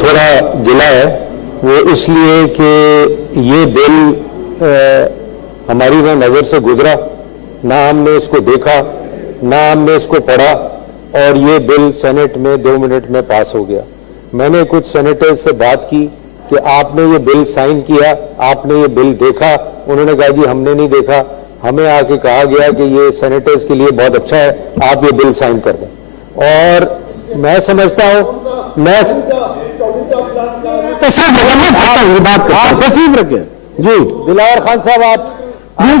تھوڑا گلا ہے وہ اس لیے کہ یہ بل ہماری نہ نظر سے گزرا، نہ ہم نے اس کو دیکھا، نہ ہم نے اس کو پڑھا، اور یہ بل سینٹ میں 2 منٹ میں پاس ہو گیا۔ میں نے کچھ سینیٹرز سے بات کی کہ آپ نے یہ بل سائن کیا، آپ نے یہ بل دیکھا؟ انہوں نے کہا جی ہم نے نہیں دیکھا، ہمیں آ کے کہا گیا کہ یہ سینیٹرز کے لیے بہت اچھا ہے، آپ یہ بل سائن کر دیں۔ اور میں سمجھتا ہوں میں تصریف رکھیں جی دلاور خان صاحب آپ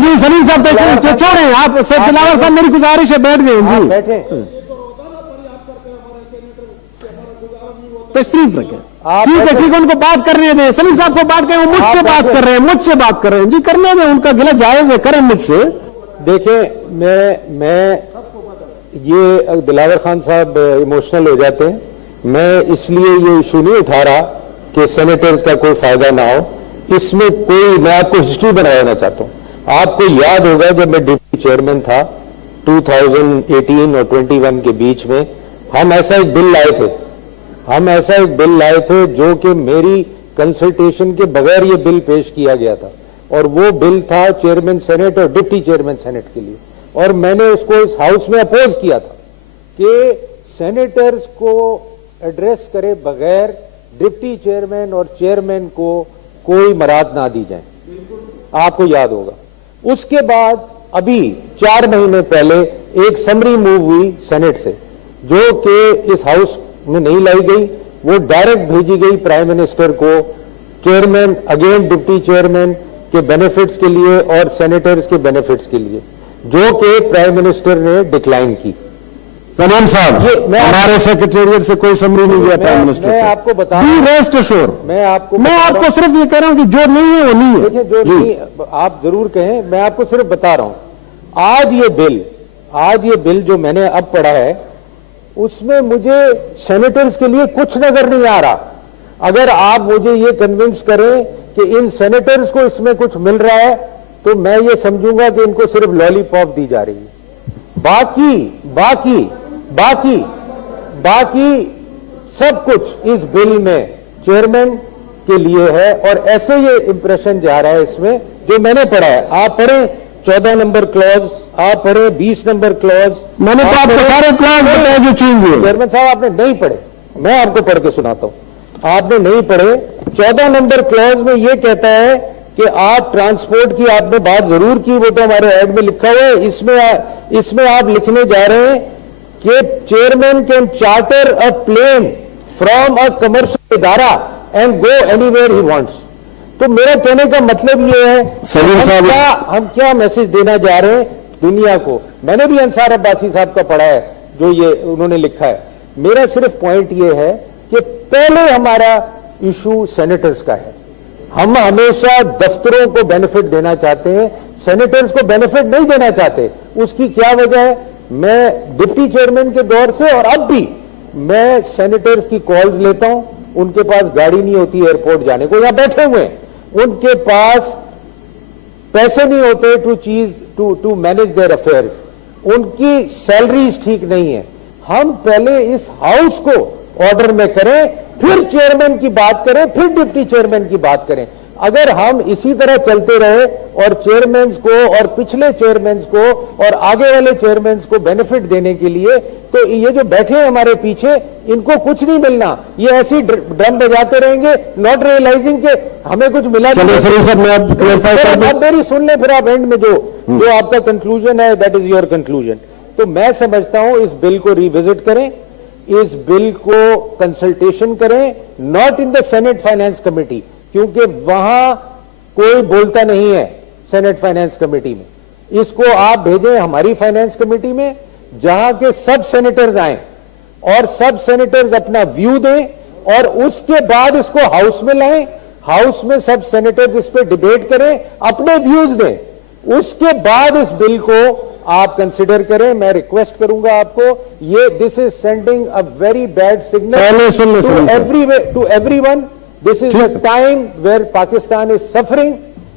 جی سلیم صاحب چھوڑیں، آپ دلاور صاحب میری گزارش ہے بیٹھ جائیں جی بیٹھیں، تشریف رکھیں۔ ٹھیک ہے ان کو بات کرنے دیں، سلیم صاحب کو بات کریں، وہ مجھ سے بات کر رہے ہیں جی، کرنے دیں، ان کا گلہ جائز ہے، کریں مجھ سے۔ دیکھیں میں یہ دلاور خان صاحب ایموشنل ہو جاتے ہیں، میں اس لیے یہ ایشو نہیں اٹھا رہا کہ سینیٹرز کا کوئی فائدہ نہ ہو، اس میں کوئی، میں آپ کو ہسٹری بنانا چاہتا ہوں۔ آپ کو یاد ہوگا جب میں ڈپٹی چیئرمین تھا 2018 اور 21 کے بیچ میں، ہم ایسا ایک بل لائے تھے جو کہ میری کنسلٹیشن کے بغیر یہ بل پیش کیا گیا تھا، اور وہ بل تھا چیئرمین سینٹ اور ڈپٹی چیئرمین سینٹ کے لیے، اور میں نے اس کو اس ہاؤس میں اپوز کیا تھا کہ سینیٹرز کو ایڈریس کرے بغیر ڈپٹی چیئرمین اور چیئرمین کو کوئی مراد نہ دی جائیں، آپ کو یاد ہوگا۔ اس کے بعد ابھی 4 مہینے پہلے ایک سمری موو ہوئی سینٹ سے جو کہ اس ہاؤس میں نہیں لائی گئی، وہ ڈائریکٹ بھیجی گئی پرائم منسٹر کو، چیئرمین اگین ڈپٹی چیئرمین کے بینیفٹس کے لیے اور سینیٹرز کے بینیفٹس کے لیے، جو کہ پرائم منسٹر نے ڈکلائن کی۔ سلیم صاحب ہمارے سیکریٹریٹ سے کوئی سمری نہیں گیا پرائم منسٹر، میں آپ کو بتا رہا ہوں، ریسٹ ایشور، میں آپ کو صرف یہ کہہ رہا ہوں کہ جو نہیں ہے وہ نہیں ہے، جو نہیں آپ ضرور کہیں، میں آپ کو صرف بتا رہا ہوں۔ آج یہ بل جو میں نے اب پڑھا ہے اس میں مجھے سینیٹرز کے لیے کچھ نظر نہیں آ رہا۔ اگر آپ مجھے یہ کنونس کریں کہ ان سینیٹرز کو اس میں کچھ مل رہا ہے تو میں یہ سمجھوں گا کہ ان کو صرف لالی پاپ دی جا رہی ہے، باقی سب کچھ اس بل میں چیئرمین کے لیے ہے، اور ایسے یہ امپریشن جا رہا ہے اس میں جو میں نے پڑھا ہے۔ آپ پڑھیں 14 نمبر کلوز، آپ پڑھیں 20 نمبر کلوز، میں نے تو آپ کو سارے کلاس بتائے جو چینج ہوئے۔ چیئرمین صاحب آپ نے نہیں پڑھے، میں آپ کو پڑھ کے سناتا ہوں، آپ نے نہیں پڑھے۔ 14 نمبر کلوز میں یہ کہتا ہے کہ آپ ٹرانسپورٹ کی آپ نے بات ضرور کی، وہ تو ہمارے ایڈ میں لکھا ہوا ہے، اس میں آپ لکھنے جا رہے ہیں کہ chairman can charter a plane from a commercial ادارہ and go anywhere he wants. تو میرا کہنے کا مطلب یہ ہے ہم کیا میسج دینا جا رہے ہیں دنیا کو۔ میں نے بھی انصار عباسی صاحب کا پڑھا ہے جو یہ انہوں نے لکھا ہے، میرا صرف پوائنٹ یہ ہے کہ پہلے ہمارا ایشو سینیٹرز کا ہے، ہم ہمیشہ دفتروں کو بینیفٹ دینا چاہتے ہیں، سینیٹرز کو بینیفٹ نہیں دینا چاہتے۔ اس کی کیا وجہ ہے؟ میں ڈپٹی چیئرمین کے دور سے اور اب بھی میں سینیٹرز کی کالز لیتا ہوں، ان کے پاس گاڑی نہیں ہوتی ایئرپورٹ جانے کو، یہاں بیٹھے ہوئے ہیں، ان کے پاس پیسے نہیں ہوتے ٹو مینج دیئر افیئرز، ان کی سیلریز ٹھیک نہیں ہے۔ ہم پہلے اس ہاؤس کو آرڈر میں کریں، پھر چیئرمین کی بات کریں، پھر ڈپٹی چیئرمین کی بات کریں۔ اگر ہم اسی طرح چلتے رہے اور چیئرمینز کو اور پچھلے چیئرمینز کو اور آگے والے چیئرمینز کو بینیفٹ دینے کے لیے، تو یہ جو بیٹھے ہیں ہمارے پیچھے ان کو کچھ نہیں ملنا، یہ ایسی ڈرم بجاتے رہیں گے ناٹ ریئلائزنگ کہ ہمیں کچھ ملا۔ اب میری سن لیں، پھر آپ اینڈ میں جو آپ کا کنکلوژن ہے دیٹ از یور کنکلوژن۔ تو میں سمجھتا ہوں اس بل کو ریوزٹ کریں، اس بل کو کنسلٹیشن کریں، not in the senate finance committee, کیونکہ وہاں کوئی بولتا نہیں ہے سینٹ فائنانس کمیٹی میں۔ اس کو آپ بھیجیں ہماری فائنانس کمیٹی میں، جہاں کے سب سینیٹرز آئیں اور سب سینیٹرز اپنا ویو دیں، اور اس کے بعد اس کو ہاؤس میں لائیں، ہاؤس میں سب سینیٹرز اس پہ ڈیبیٹ کریں، اپنے ویوز دیں، اس کے بعد اس بل کو آپ کنسیڈر کریں۔ میں ریکویسٹ کروں گا آپ کو، یہ this is sending a very bad signal to everyone. This is the time where Pakistan is suffering.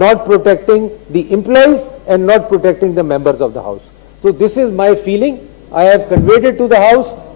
not protecting the employees and not protecting the members of the house. So this is my feeling. I have conveyed it to the house.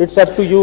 it's up to you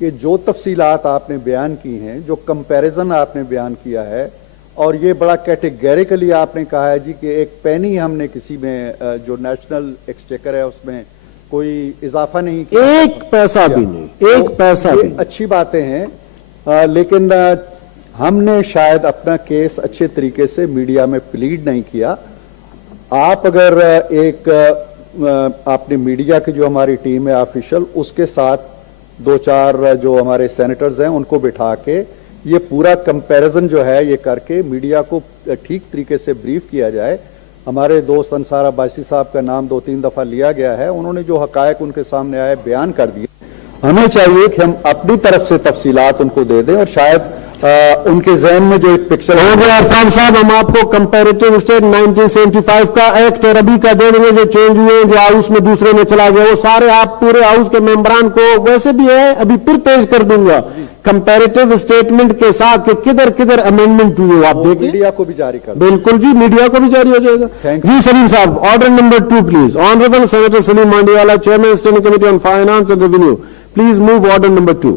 کہ جو تفصیلات آپ نے بیان کی ہیں, جو comparison آپ نے بیان کیا ہے, اور یہ بڑا کیٹیگریکلی آپ نے کہا ہے جی کہ ایک پینی ہم نے کسی میں جو نیشنل ایکسچیکر ہے اس میں کوئی اضافہ نہیں کیا, ایک پیسہ بھی نہیں, ایک پیسہ بھی نہیں. اچھی باتیں ہیں, لیکن ہم نے شاید اپنا کیس اچھے طریقے سے میڈیا میں پلیڈ نہیں کیا. آپ اگر ایک آپ نے میڈیا کی جو ہماری ٹیم ہے آفیشل, اس کے ساتھ 2-4 جو ہمارے سینیٹرز ہیں ان کو بٹھا کے یہ پورا کمپیریزن جو ہے یہ کر کے میڈیا کو ٹھیک طریقے سے بریف کیا جائے. ہمارے دوست انصار عباسی صاحب کا نام 2-3 دفعہ لیا گیا ہے, انہوں نے جو حقائق ان کے سامنے آئے بیان کر دیے. ہمیں چاہیے کہ ہم اپنی طرف سے تفصیلات ان کو دے دیں, اور شاید ان کے ذہن میں جو ایک پکچر ہو گیا. عرفان صاحب, ہم آپ کو کمپیریٹو اسٹیٹ 1975 کا ایکٹ اور ابھی کا دے دیں گے جو چینج ہوئے ہیں, جو ہاؤس میں دوسرے میں چلا گیا, وہ سارے آپ پورے ہاؤس کے ممبران کو ویسے بھی ہے ابھی پھر پیش کر دوں گا کمپیریٹو اسٹیٹمنٹ کے ساتھ کہ کدھر کدھر امینڈمنٹ ہوئے, آپ دیکھیں. میڈیا کو بھی جاری کر بالکل جی, میڈیا کو بھی جاری ہو جائے گا. جی سلیم صاحب, order number 2 please. Honourable senator Saleem Mandviwalla, chairman standing committee on finance and revenue, please move order number 2.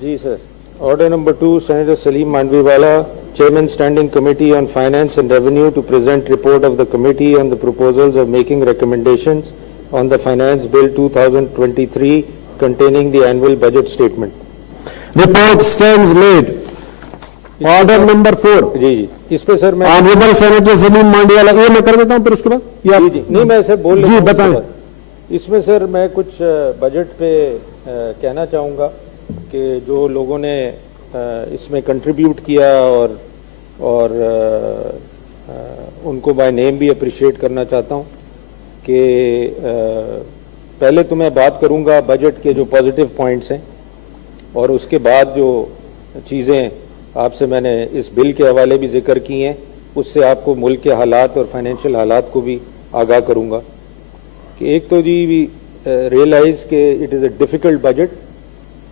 جی sir. Order number 2, Senator Salim Mandviwala, Chairman Standing Committee on Finance and Revenue, to present report of the committee on the proposals of making recommendations on the Finance Bill 2023 containing the annual budget statement. Report stands made. Order number 4. جی جی, اس پہ سر میں Honorable Senator Salim Mandviwala, یہ میں کر دیتا ہوں پھر اس کے بعد. جی جی نہیں, میں سر بول جی بتائیں. اس میں سر میں کچھ بجٹ پہ کہنا چاہوں گا کہ جو لوگوں نے اس میں کنٹریبیوٹ کیا اور ان کو بائی نیم بھی اپریشیٹ کرنا چاہتا ہوں کہ پہلے تو میں بات کروں گا بجٹ کے جو پازیٹیو پوائنٹس ہیں, اور اس کے بعد جو چیزیں آپ سے میں نے اس بل کے حوالے بھی ذکر کی ہیں, اس سے آپ کو ملک کے حالات اور فائنینشیل حالات کو بھی آگاہ کروں گا. کہ ایک تو جی وی ریئلائز کہ it is a difficult budget,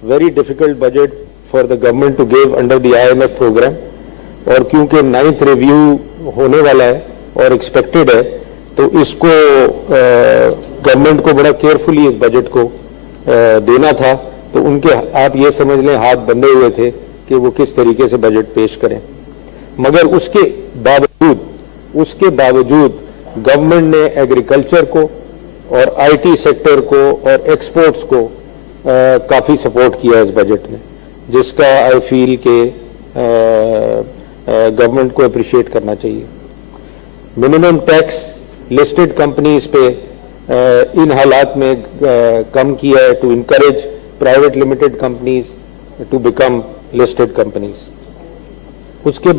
very difficult budget for the government to give under the IMF program, اور کیونکہ 9th ریویو ہونے والا ہے اور ایکسپیکٹڈ ہے, تو اس کو گورنمنٹ کو بڑا کیئرفلی اس بجٹ کو دینا تھا. تو ان کے آپ یہ سمجھ لیں ہاتھ بندھے ہوئے تھے کہ وہ کس طریقے سے بجٹ پیش کریں. مگر اس کے باوجود گورنمنٹ نے ایگریکلچر کو اور آئی ٹی سیکٹر کو اور ایکسپورٹس کو کافی سپورٹ کیا اس بجٹ میں, جس کا آئی فیل کہ گورنمنٹ کو اپریشیٹ کرنا چاہیے. منیمم ٹیکس لسٹڈ کمپنیز پہ ان حالات میں کم کیا ہے to encourage private limited companies to become listed companies. اس کے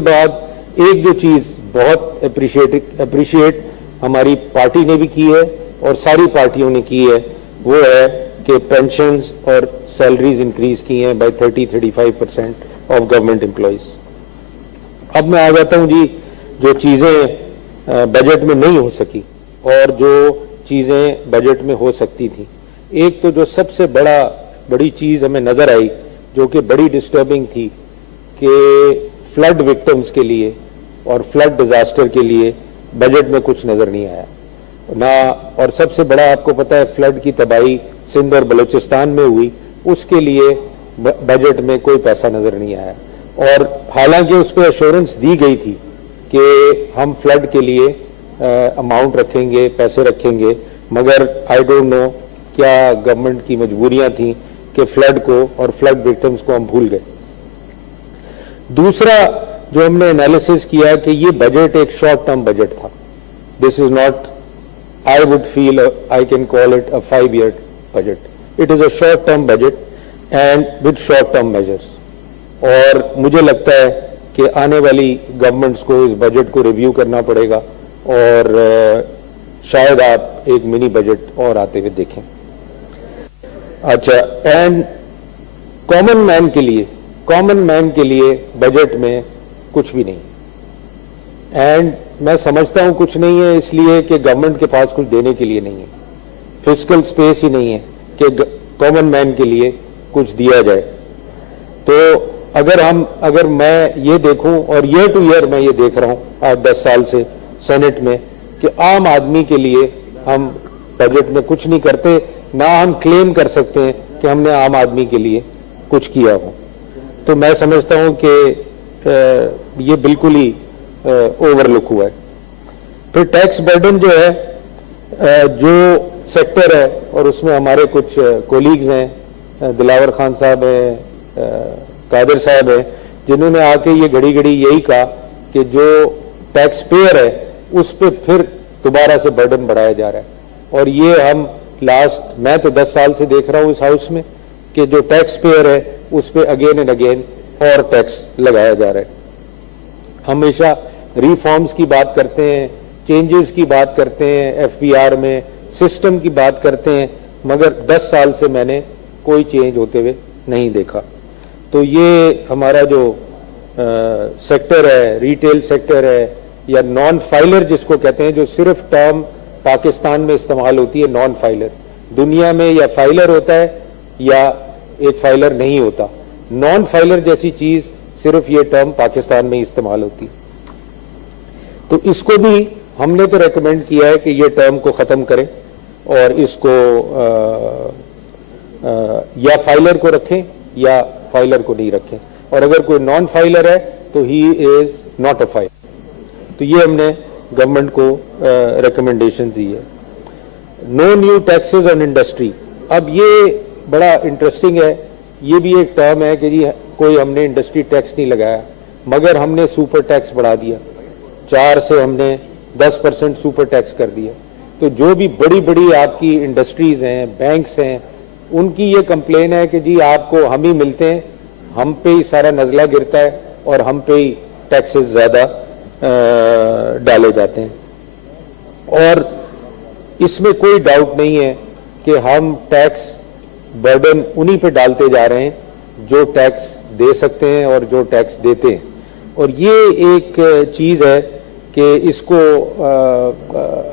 بعد ایک جو چیز بہت اپریشیٹ ہماری پارٹی نے بھی کی ہے اور ساری پارٹیوں نے کی ہے, وہ ہے کہ پینشنز اور سیلریز انکریز کی ہیں بائی 30-35% آف گورنمنٹ امپلائیز. اب میں آ جاتا ہوں جی جو چیزیں بجٹ میں نہیں ہو سکی اور جو چیزیں بجٹ میں ہو سکتی تھیں. ایک تو جو سب سے بڑی چیز ہمیں نظر آئی جو کہ بڑی ڈسٹربنگ تھی کہ فلڈ وکٹمز کے لیے اور فلڈ ڈیزاسٹر کے لیے بجٹ میں کچھ نظر نہیں آیا نہ. اور سب سے بڑا آپ کو پتا ہے فلڈ کی تباہی سندھ اور بلوچستان میں ہوئی, اس کے لیے بجٹ میں کوئی پیسہ نظر نہیں آیا. اور حالانکہ اس پہ ایشورنس دی گئی تھی کہ ہم فلڈ کے لیے اماؤنٹ رکھیں گے, پیسے رکھیں گے, مگر آئی ڈونٹ نو کیا گورنمنٹ کی مجبوریاں تھیں کہ فلڈ کو اور فلڈ وکٹمز کو ہم بھول گئے. دوسرا جو ہم نے انالیسس کیا کہ یہ بجٹ ایک شارٹ ٹرم بجٹ تھا. This is not, I would feel I can call it a 5-year budget. It is a short-term budget and with short-term measures. اور مجھے لگتا ہے کہ آنے والی گورنمنٹس کو اس بجٹ کو ریویو کرنا پڑے گا اور شاید آپ ایک منی بجٹ اور آتے ہوئے دیکھیں. اچھا, اینڈ کامن مین کے لیے بجٹ میں کچھ بھی نہیں. اینڈ میں سمجھتا ہوں کچھ نہیں ہے اس لیے کہ گورنمنٹ کے پاس کچھ دینے کے لیے نہیں ہے, فسکل سپیس ہی نہیں ہے کہ کامن مین کے لیے کچھ دیا جائے. تو اگر میں یہ دیکھوں, اور ایئر ٹو ایئر میں یہ دیکھ رہا ہوں 8-10 سال سے سینٹ میں, کہ عام آدمی کے لیے ہم بجٹ میں کچھ نہیں کرتے, نہ ہم کلیم کر سکتے ہیں کہ کہ ہم نے عام آدمی کے لیے کچھ کیا ہو. تو میں سمجھتا ہوں کہ یہ بالکل ہی اوور لک ہوا ہے. پھر ٹیکس برڈن جو ہے جو سیکٹر ہے, اور اس میں ہمارے کچھ کولیگز ہیں, دلاور خان صاحب ہیں, قادر صاحب ہیں, جنہوں نے آ کے یہ گھڑی گھڑی یہی کہا کہ جو ٹیکس پیئر ہے اس پہ پھر دوبارہ سے برڈن بڑھایا جا رہا ہے. اور یہ ہم میں تو 10 سال سے دیکھ رہا ہوں اس ہاؤس میں کہ جو ٹیکس پیئر ہے اس پہ اگین اینڈ اگین اور ٹیکس لگایا جا رہا ہے. ہمیشہ ریفارمز کی بات کرتے ہیں, چینجز کی بات کرتے ہیں, ایف بی آر میں سسٹم کی بات کرتے ہیں, مگر 10 سال سے میں نے کوئی چینج ہوتے ہوئے نہیں دیکھا. تو یہ ہمارا جو سیکٹر ہے, ریٹیل سیکٹر ہے یا نان فائلر جس کو کہتے ہیں, جو صرف ٹرم پاکستان میں استعمال ہوتی ہے نان فائلر, دنیا میں یا فائلر ہوتا ہے یا ایک فائلر نہیں ہوتا. نان فائلر جیسی چیز صرف یہ ٹرم پاکستان میں ہی استعمال ہوتی. تو اس کو بھی ہم نے تو ریکمینڈ کیا ہے کہ یہ ٹرم کو ختم کریں اور اس کو یا فائلر کو رکھیں یا فائلر کو نہیں رکھیں, اور اگر کوئی نان فائلر ہے تو ہی از ناٹ اے فائلر. تو یہ ہم نے گورنمنٹ کو ریکمنڈیشن دی ہے. نو نیو ٹیکسز آن انڈسٹری. اب یہ بڑا انٹرسٹنگ ہے, یہ بھی ایک ٹرم ہے کہ جی کوئی ہم نے انڈسٹری ٹیکس نہیں لگایا مگر ہم نے سپر ٹیکس بڑھا دیا, 4 سے ہم نے 10% سپر ٹیکس کر دیا. تو جو بھی بڑی بڑی آپ کی انڈسٹریز ہیں, بینکس ہیں, ان کی یہ کمپلین ہے کہ جی آپ کو ہم ہی ملتے ہیں, ہم پہ ہی سارا نزلہ گرتا ہے اور ہم پہ ہی ٹیکسز زیادہ ڈالے جاتے ہیں. اور اس میں کوئی ڈاؤٹ نہیں ہے کہ ہم ٹیکس برڈن انہی پہ ڈالتے جا رہے ہیں جو ٹیکس دے سکتے ہیں اور جو ٹیکس دیتے ہیں. اور یہ ایک چیز ہے کہ اس کو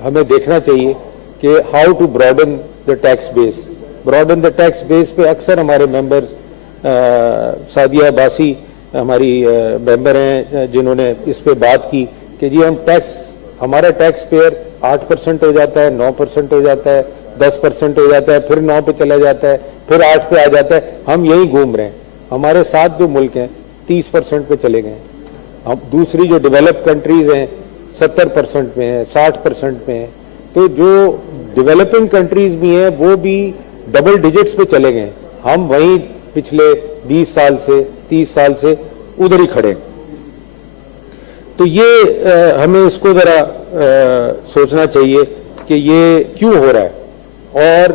ہمیں دیکھنا چاہیے کہ how to broaden the tax base. Broaden the tax base پہ اکثر ہمارے ممبر, سعدیہ عباسی ہماری ممبر ہیں جنہوں نے اس پہ بات کی کہ جی ہم ٹیکس, ہمارا ٹیکس پیئر 8% ہو جاتا ہے, 9% ہو جاتا ہے, 10% ہو جاتا ہے, پھر 9 پہ چلا جاتا ہے, پھر 8 پہ آ جاتا ہے. ہم یہی گھوم رہے ہیں. ہمارے ساتھ جو ملک ہیں 30% پہ چلے گئے. ہم دوسری جو ڈیولپ کنٹریز ہیں 70% میں ہیں, 60% میں ہیں. تو جو ڈیولپنگ کنٹریز بھی ہیں وہ بھی ڈبل ڈیجٹس پہ چلے گئے. ہم وہیں پچھلے 20 سال سے 30 سال سے ادھر ہی کھڑے. تو یہ ہمیں اس کو ذرا سوچنا چاہیے کہ یہ کیوں ہو رہا ہے. اور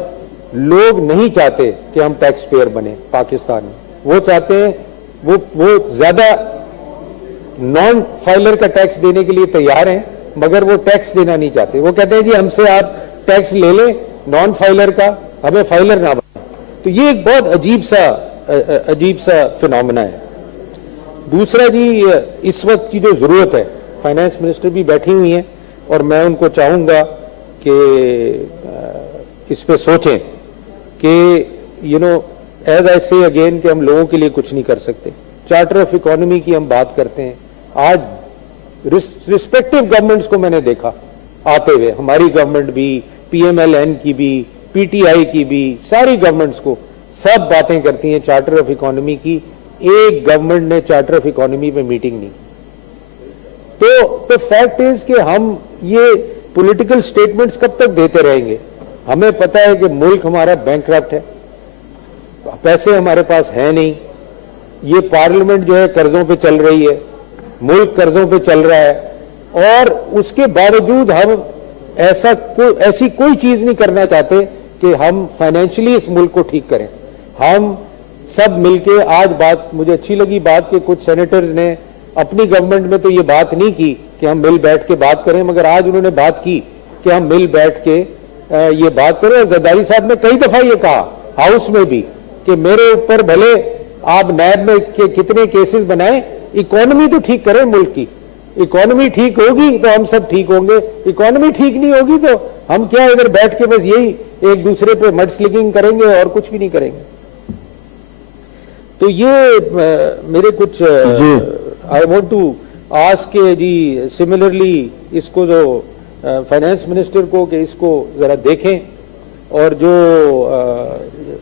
لوگ نہیں چاہتے کہ ہم ٹیکس پیئر بنے پاکستان میں, وہ چاہتے ہیں وہ زیادہ نان فائلر کا ٹیکس دینے کے لیے تیار ہیں مگر وہ ٹیکس دینا نہیں چاہتے. وہ کہتے ہیں جی ہم سے آپ ٹیکس لے لیں نان فائلر کا, ہمیں فائلر نہ بنائیں. تو یہ ایک بہت عجیب سا فینومینا ہے. دوسرا جی اس وقت کی جو ضرورت ہے, فائنانس منسٹر بھی بیٹھی ہوئی ہیں اور میں ان کو چاہوں گا کہ اس پہ سوچیں کہ ایز آئی سے اگین کہ ہم لوگوں کے لیے کچھ نہیں کر سکتے. چارٹر آف اکانومی کی ہم بات کرتے ہیں. آج رسپیکٹو گورنمنٹس کو میں نے دیکھا آتے ہوئے, ہماری گورنمنٹ بھی, پی ایم ایل این کی بھی, پی ٹی آئی کی بھی, ساری گورنمنٹس کو سب باتیں کرتی ہیں چارٹر آف اکانومی کی. ایک گورنمنٹ نے چارٹر آف اکانومی پہ میٹنگ نہیں. تو فیکٹ از کہ ہم یہ پولیٹیکل سٹیٹمنٹس کب تک دیتے رہیں گے. ہمیں پتا ہے کہ ملک ہمارا بینکرپٹ ہے, پیسے ہمارے پاس ہیں نہیں, یہ پارلیمنٹ جو ہے قرضوں پہ چل رہی ہے, ملک قرضوں پہ چل رہا ہے, اور اس کے باوجود ہم ایسی کوئی چیز نہیں کرنا چاہتے کہ ہم فائنینشلی اس ملک کو ٹھیک کریں. ہم سب مل کے, آج بات مجھے اچھی لگی بات کہ کچھ سینیٹرز نے اپنی گورنمنٹ میں تو یہ بات نہیں کی کہ ہم مل بیٹھ کے بات کریں, مگر آج انہوں نے بات کی کہ ہم مل بیٹھ کے یہ بات کریں. اور زرداری صاحب نے کئی دفعہ یہ کہا ہاؤس میں بھی کہ میرے اوپر بھلے آپ نیب میں کتنے کیسز بنائیں, اکانومی تو ٹھیک کریں ملک کی. اکانومی ٹھیک ہوگی تو ہم سب ٹھیک ہوں گے, اکانومی ٹھیک نہیں ہوگی تو ہم کیا ادھر بیٹھ کے بس یہی ایک دوسرے پہ مڈ سلنگنگ کریں گے اور کچھ بھی نہیں کریں گے. تو یہ میرے کچھ آئی وانٹ ٹو آسک کہ جی سملرلی اس کو جو فائنانس منسٹر کو کہ اس کو ذرا دیکھیں, اور جو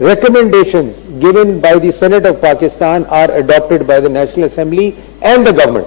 recommendations given by the Senate of Pakistan are adopted by the National Assembly and the government.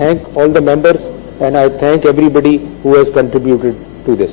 thank all the members and I thank everybody who has contributed to this.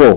4।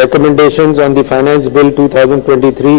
recommendations on the Finance Bill 2023